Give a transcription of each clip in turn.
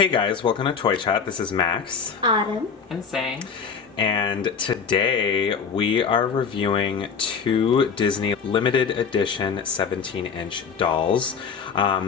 Hey guys, welcome to Toy Chat. This is Max. Autumn. And Sang. And today we are reviewing two Disney limited edition 17-inch dolls.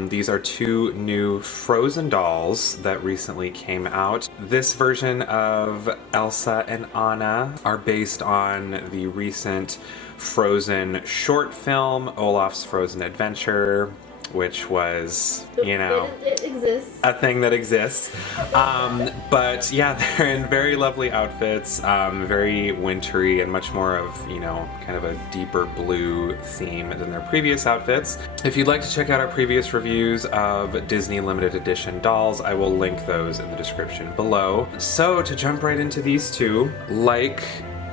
These are two new Frozen dolls that recently came out. This version of Elsa and Anna are based on the recent Frozen short film, Olaf's Frozen Adventure, which was, you know, it exists. a thing that exists. But yeah, they're in very lovely outfits, very wintry and much more of, you know, kind of a deeper blue theme than their previous outfits. If you'd like to check out our previous reviews of Disney limited edition dolls, I will link those in the description below. So to jump right into these two, like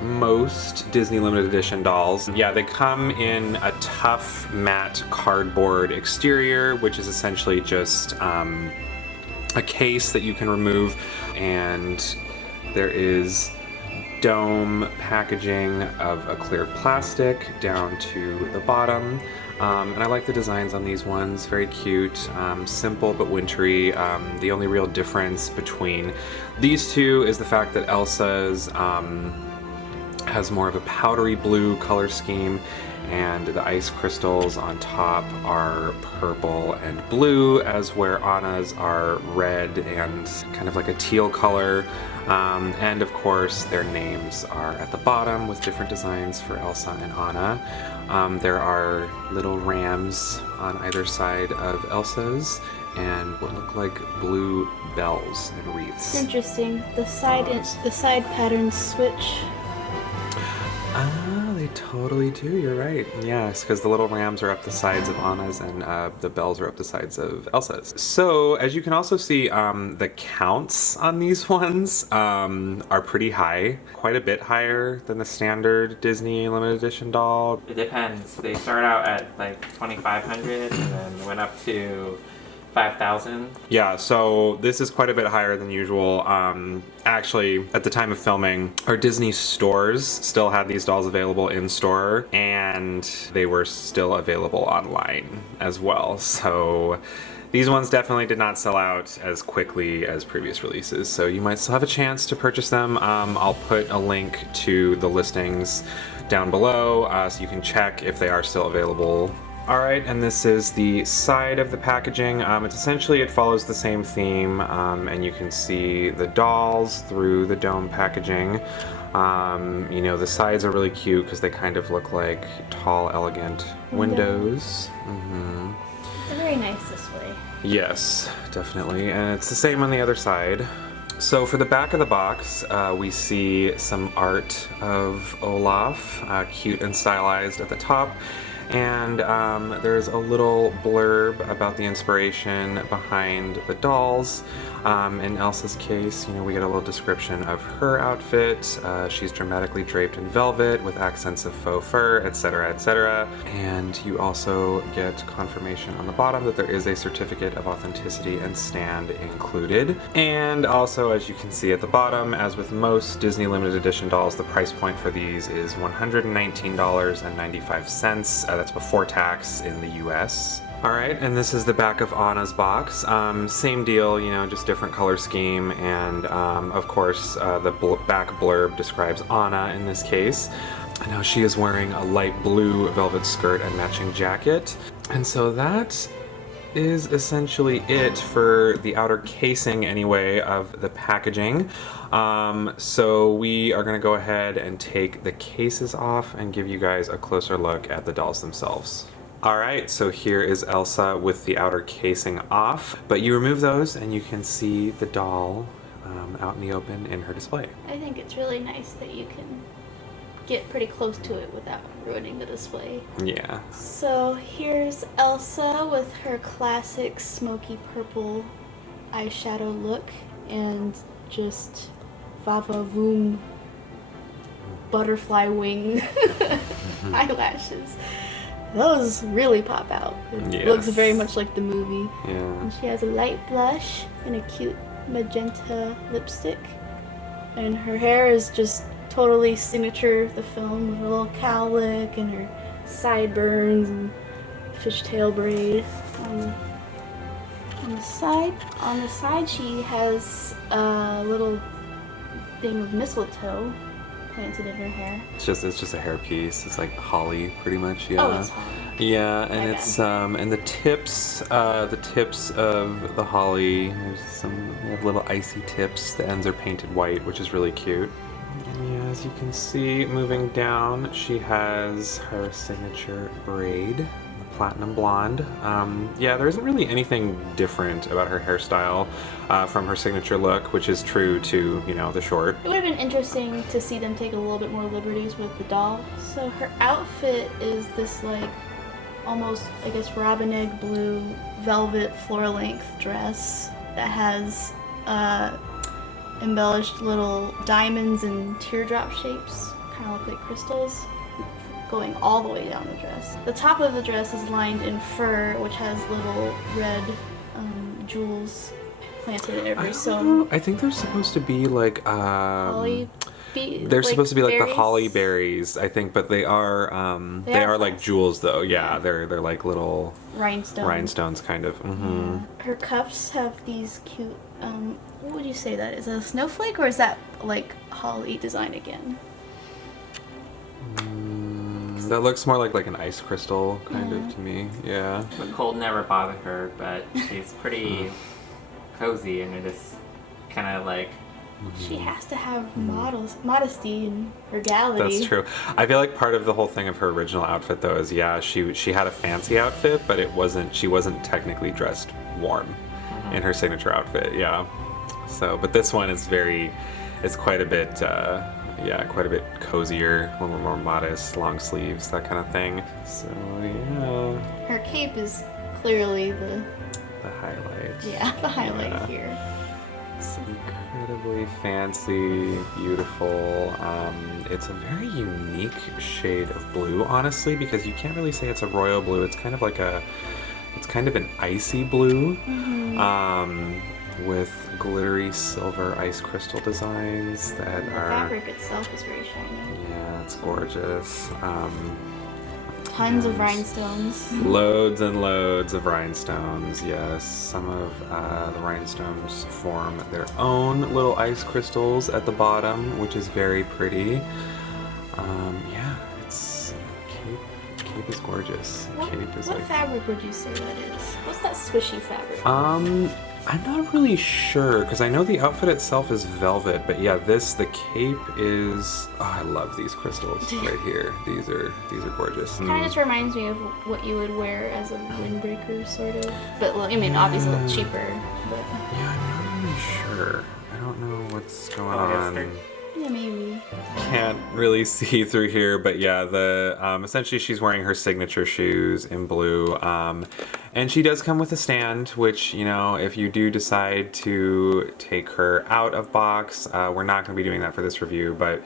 most Disney limited edition dolls, yeah, they come in a tough matte cardboard exterior, which is essentially just a case that you can remove, and there is dome packaging of a clear plastic down to the bottom. And I like the designs on these ones, very cute, simple but wintry. The only real difference between these two is the fact that Elsa's has more of a powdery blue color scheme, and the ice crystals on top are purple and blue, as where Anna's are red and kind of like a teal color. And of course their names are at the bottom with different designs for Elsa and Anna. There are little rams on either side of Elsa's and what look like blue bells and wreaths. It's interesting. The side patterns switch. Ah, they totally do, you're right. Yes, because the little rams are up the sides of Anna's and the bells are up the sides of Elsa's. So, as you can also see, the counts on these ones are pretty high. Quite a bit higher than the standard Disney limited edition doll. It depends. They start out at like 2,500 and then went up to 5,000. Yeah, so this is quite a bit higher than usual. Actually, at the time of filming, our Disney stores still had these dolls available in store, and they were still available online as well. So these ones definitely did not sell out as quickly as previous releases, so you might still have a chance to purchase them. I'll put a link to the listings down below so you can check if they are still available. Alright, and this is the side of the packaging. It's essentially, it follows the same theme, and you can see the dolls through the dome packaging. You know, the sides are really cute because they kind of look like tall, elegant windows. It's a very nice display. Yes, definitely, and it's the same on the other side. So for the back of the box, we see some art of Olaf, cute and stylized at the top. And there's a little blurb about the inspiration behind the dolls. In Elsa's case, you know, we get a little description of her outfit. She's dramatically draped in velvet with accents of faux fur, etc., etc. And you also get confirmation on the bottom that there is a certificate of authenticity and stand included. And also, as you can see at the bottom, as with most Disney limited edition dolls, the price point for these is $119.95. That's before tax in the US. Alright, and this is the back of Anna's box. Same deal, you know, just different color scheme, and of course the back blurb describes Anna in this case. I know she is wearing a light blue velvet skirt and matching jacket. And so that is essentially it for the outer casing anyway of the packaging. So we are going to go ahead and take the cases off and give you guys a closer look at the dolls themselves. Alright, so here is Elsa with the outer casing off, but you remove those and you can see the doll out in the open in her display. I think it's really nice that you can get pretty close to it without ruining the display. Yeah. So here's Elsa with her classic smoky purple eyeshadow look and just va-va-voom butterfly wing eyelashes. Those really pop out. It looks very much like the movie. Yeah. And she has a light blush and a cute magenta lipstick. And her hair is just totally signature of the film, with her little cowlick and her sideburns and fishtail braid. On the side, she has a little thing of mistletoe planted in her hair. It's just a hairpiece. It's like holly, pretty much. Yeah. Oh, it's holly. Yeah, and My it's bad. and the tips of the holly. They have little icy tips. The ends are painted white, which is really cute. And yeah, as you can see, moving down, she has her signature braid, the platinum blonde. Yeah, there isn't really anything different about her hairstyle from her signature look, which is true to, the short. It would have been interesting to see them take a little bit more liberties with the doll. So her outfit is this like almost, I guess, robin egg blue velvet floor-length dress that has embellished little diamonds and teardrop shapes, kind of look like crystals, going all the way down the dress. The top of the dress is lined in fur, which has little red jewels planted every so. I think they're supposed to be like Holly. They're supposed to be like the holly berries, I think, but they are like jewels though. Yeah, they're like little rhinestones kind of. Mm-hmm. Her cuffs have these cute. What would you say that is? A snowflake, or is that like holly design again? That looks more like an ice crystal kind of to me. Yeah. The cold never bothered her, but she's pretty cozy and it is kind of like. She has to have modesty and regality. That's true. I feel like part of the whole thing of her original outfit, though, is she had a fancy outfit, but she wasn't technically dressed warm in her signature outfit. Yeah. So, but this one is quite a bit, quite a bit cozier, a little more modest, long sleeves, that kind of thing. So yeah. Her cape is clearly the highlight. Yeah, the highlight here. It's incredibly fancy, beautiful. It's a very unique shade of blue, honestly, because you can't really say it's a royal blue. It's kind of an icy blue, with glittery silver ice crystal designs that the are. fabric itself is very shiny. Yeah, it's gorgeous. Tons of rhinestones. Loads and loads of rhinestones, yes. Some of the rhinestones form their own little ice crystals at the bottom, which is very pretty. It's cape is gorgeous. What fabric would you say that is? What's that swishy fabric? I'm not really sure because I know the outfit itself is velvet, but yeah, the cape is. Oh, I love these crystals right here. These are gorgeous. Kind of just reminds me of what you would wear as a windbreaker, sort of. But well, I mean, obviously a little cheaper. But yeah, I'm not really sure. I don't know what's going on. Yeah, maybe. Can't really see through here, but yeah, essentially she's wearing her signature shoes in blue, and she does come with a stand, which, if you do decide to take her out of box, we're not going to be doing that for this review, but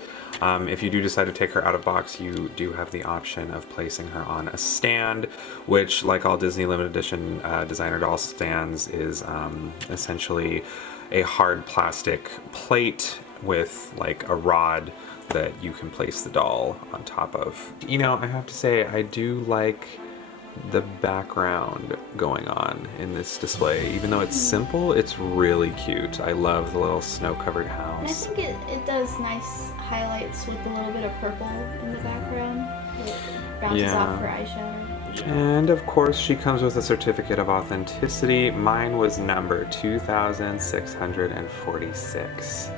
if you do decide to take her out of box, you do have the option of placing her on a stand, which, like all Disney limited edition designer doll stands, is essentially a hard plastic plate with like a rod that you can place the doll on top of. I have to say, I do like the background going on in this display. Even though it's simple, it's really cute. I love the little snow-covered house. And I think it does nice highlights with a little bit of purple in the background. It bounces off her eyeshadow. And of course, she comes with a certificate of authenticity. Mine was number 2646.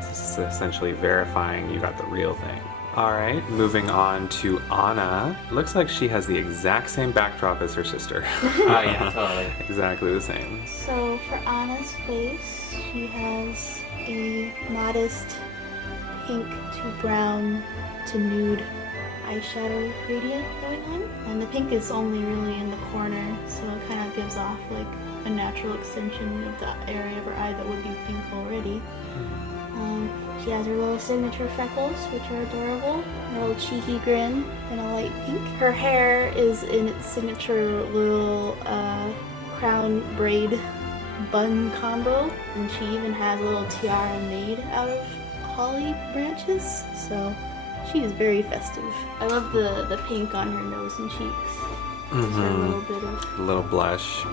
This is essentially verifying you got the real thing. All right, moving on to Anna. Looks like she has the exact same backdrop as her sister. Oh yeah, totally. Exactly the same. So for Anna's face, she has a modest pink to brown to nude eyeshadow gradient going on. And the pink is only really in the corner, so it kind of gives off like a natural extension of the area of her eye that would be pink already. She has her little signature freckles, which are adorable. Her little cheeky grin in a light pink. Her hair is in its signature little crown braid bun combo. And she even has a little tiara made out of holly branches. So she is very festive. I love the pink on her nose and cheeks. A little bit of... A little blush.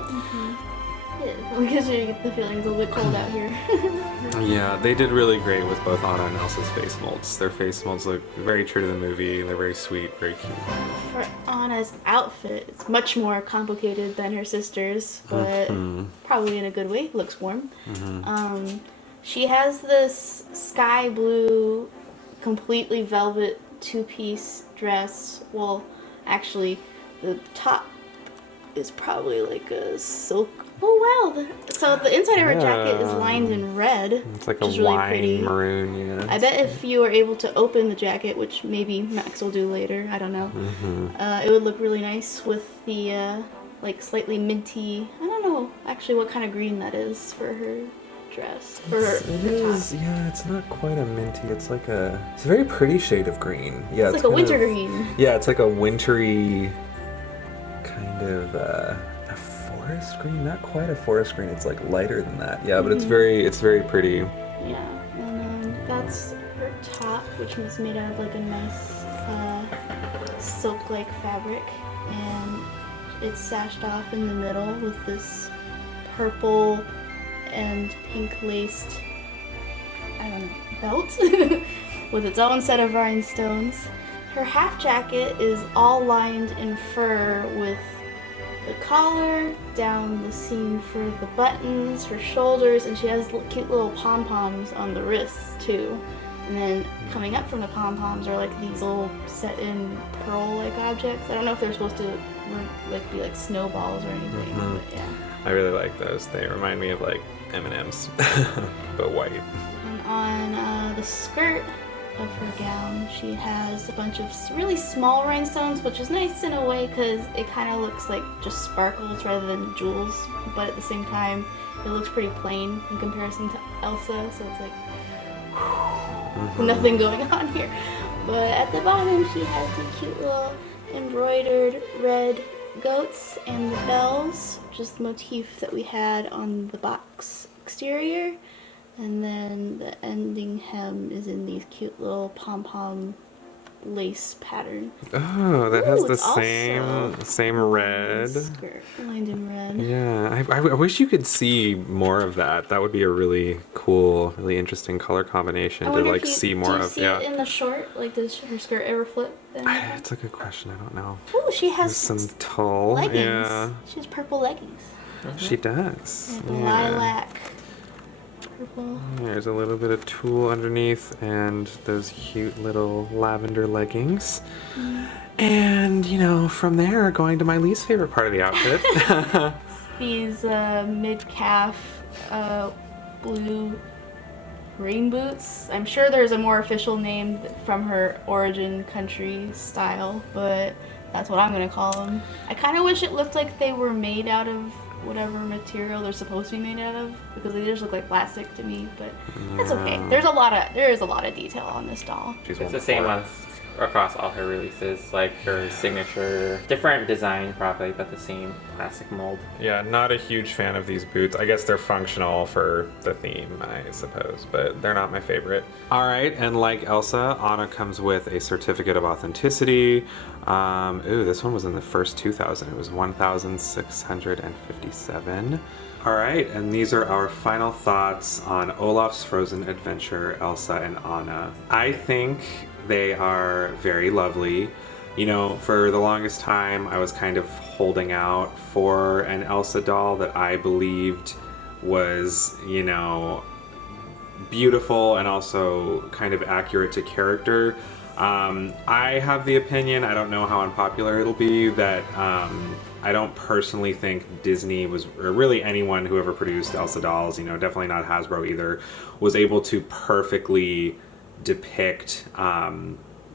Yeah, because you get the feeling it's a little bit cold out here. Yeah, they did really great with both Anna and Elsa's face molds. Their face molds look very true to the movie. They're very sweet, very cute. For Anna's outfit, it's much more complicated than her sister's, but probably in a good way. Looks warm. She has this sky blue, completely velvet two-piece dress. Well, actually, the top is probably like a silk. Oh wow! So the inside of her jacket is lined in red. It's like a which is really wine pretty. maroon, yeah. I bet if you were able to open the jacket, which maybe Max will do later, I don't know, it would look really nice with the like slightly minty. I don't know actually what kind of green that is for her dress. For her, It her is, top. yeah, it's not quite a minty. It's like a very pretty shade of green. Yeah, It's like a kind winter of- green. Yeah, it's like a wintry kind of a forest green. Not quite a forest green. It's like lighter than that. Yeah, but it's very pretty. Yeah, and that's her top, which is made out of like a nice silk-like fabric, and it's sashed off in the middle with this purple and pink laced, I don't know, belt with its own set of rhinestones. Her half jacket is all lined in fur with the collar, down the seam for the buttons, her shoulders, and she has cute little pom-poms on the wrists too. And then coming up from the pom-poms are like these little set-in pearl-like objects. I don't know if they're supposed to like be like snowballs or anything, but yeah. I really like those. They remind me of like M&Ms, but white. And on the skirt of her gown, she has a bunch of really small rhinestones, which is nice in a way because it kind of looks like just sparkles rather than jewels, but at the same time it looks pretty plain in comparison to Elsa, so it's like nothing going on here. But at the bottom she has the cute little embroidered red goats and the bells, just the motif that we had on the box exterior. And then the ending hem is in these cute little pom-pom lace pattern. Oh, that has Ooh, the it's also same red. Skirt lined in red. Yeah, I wish you could see more of that. That would be a really cool, really interesting color combination I to wonder like if see do more you of. see Yeah, it in the short? Like, does her skirt ever flip? it's a good question. I don't know. Oh, she has There's some tulle. leggings. Yeah, She has purple leggings. she does. Like Yeah. lilac. Purple. There's a little bit of tulle underneath and those cute little lavender leggings. And, you know, from there, going to my least favorite part of the outfit. These mid-calf blue rain boots. I'm sure there's a more official name from her origin country style, but that's what I'm gonna call them. I kind of wish it looked like they were made out of whatever material they're supposed to be made out of, because they just look like plastic to me, but it's okay. There is a lot of detail on this doll. She's It's the same ones across all her releases, like her signature, different design probably, but the same plastic mold. Yeah, not a huge fan of these boots. I guess they're functional for the theme, I suppose, but they're not my favorite. All right, and like Elsa, Anna comes with a certificate of authenticity. Ooh, this one was in the first 2,000. It was 1,657. All right, and these are our final thoughts on Olaf's Frozen Adventure, Elsa and Anna. I think they are very lovely. You know, for the longest time, I was kind of holding out for an Elsa doll that I believed was, you know, beautiful and also kind of accurate to character. I have the opinion, I don't know how unpopular it'll be, that I don't personally think Disney was, or really anyone who ever produced Elsa dolls, you know, definitely not Hasbro either, was able to perfectly depict,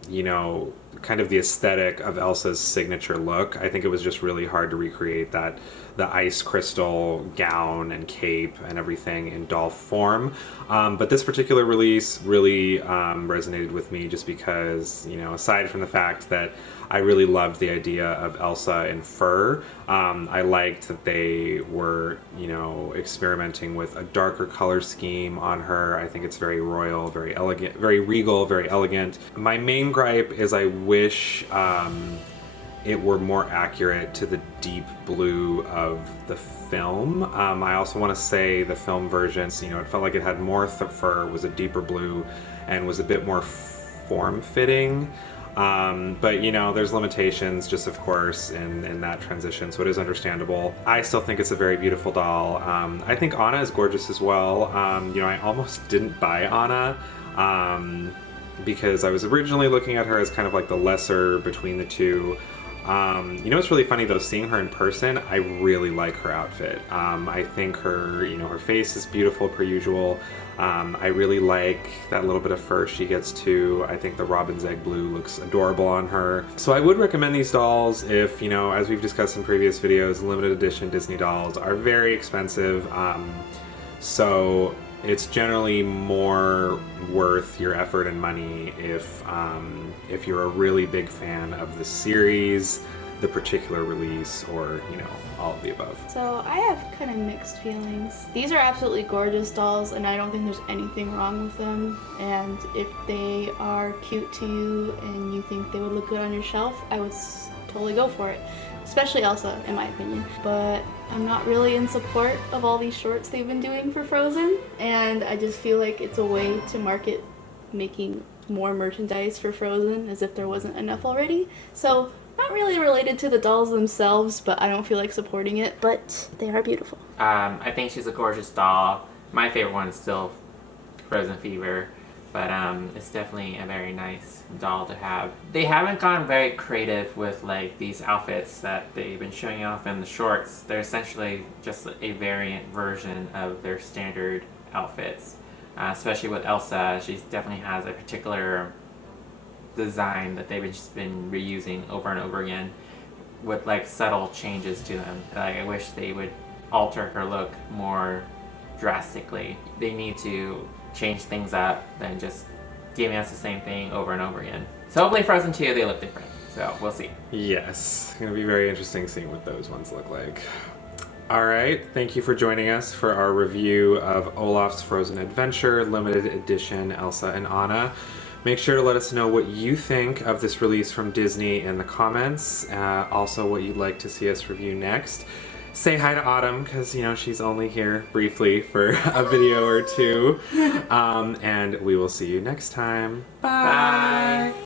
you know, kind of the aesthetic of Elsa's signature look. I think it was just really hard to recreate that, the ice crystal gown and cape and everything in doll form. But this particular release really resonated with me just because, you know, aside from the fact that I really loved the idea of Elsa in fur, I liked that they were, you know, experimenting with a darker color scheme on her. I think it's very royal, very elegant, very regal, very elegant. My main gripe is I wish it were more accurate to the deep blue of the film. I also want to say the film versions, it felt like it had more fur, was a deeper blue, and was a bit more form-fitting. But there's limitations just of course in that transition, so it is understandable. I still think it's a very beautiful doll. I think Anna is gorgeous as well. I almost didn't buy Anna because I was originally looking at her as kind of like the lesser between the two. It's really funny though, seeing her in person, I really like her outfit. I think her, her face is beautiful per usual. I really like that little bit of fur she gets too. I think the robin's egg blue looks adorable on her. So I would recommend these dolls if, as we've discussed in previous videos, limited edition Disney dolls are very expensive. So it's generally more worth your effort and money if you're a really big fan of the series, the particular release, or all of the above. So I have kind of mixed feelings. These are absolutely gorgeous dolls, and I don't think there's anything wrong with them. And if they are cute to you and you think they would look good on your shelf, I would totally go for it. Especially Elsa, in my opinion. But I'm not really in support of all these shorts they've been doing for Frozen, and I just feel like it's a way to market making more merchandise for Frozen as if there wasn't enough already. So not really related to the dolls themselves, but I don't feel like supporting it, but they are beautiful. I think she's a gorgeous doll. My favorite one is still Frozen Fever, but it's definitely a very nice doll to have. They haven't gone very creative with like these outfits that they've been showing off in the shorts. They're essentially just a variant version of their standard outfits. Especially with Elsa, she definitely has a particular design that they've just been reusing over and over again with like subtle changes to them. Like, I wish they would alter her look more drastically. They need to change things up than just giving us the same thing over and over again. So hopefully Frozen 2 they look different. So we'll see. Yes, it's gonna be very interesting seeing what those ones look like. Alright, thank you for joining us for our review of Olaf's Frozen Adventure Limited Edition Elsa and Anna. Make sure to let us know what you think of this release from Disney in the comments. Also what you'd like to see us review next. Say hi to Autumn, because she's only here briefly for a video or two. And we will see you next time. Bye! Bye.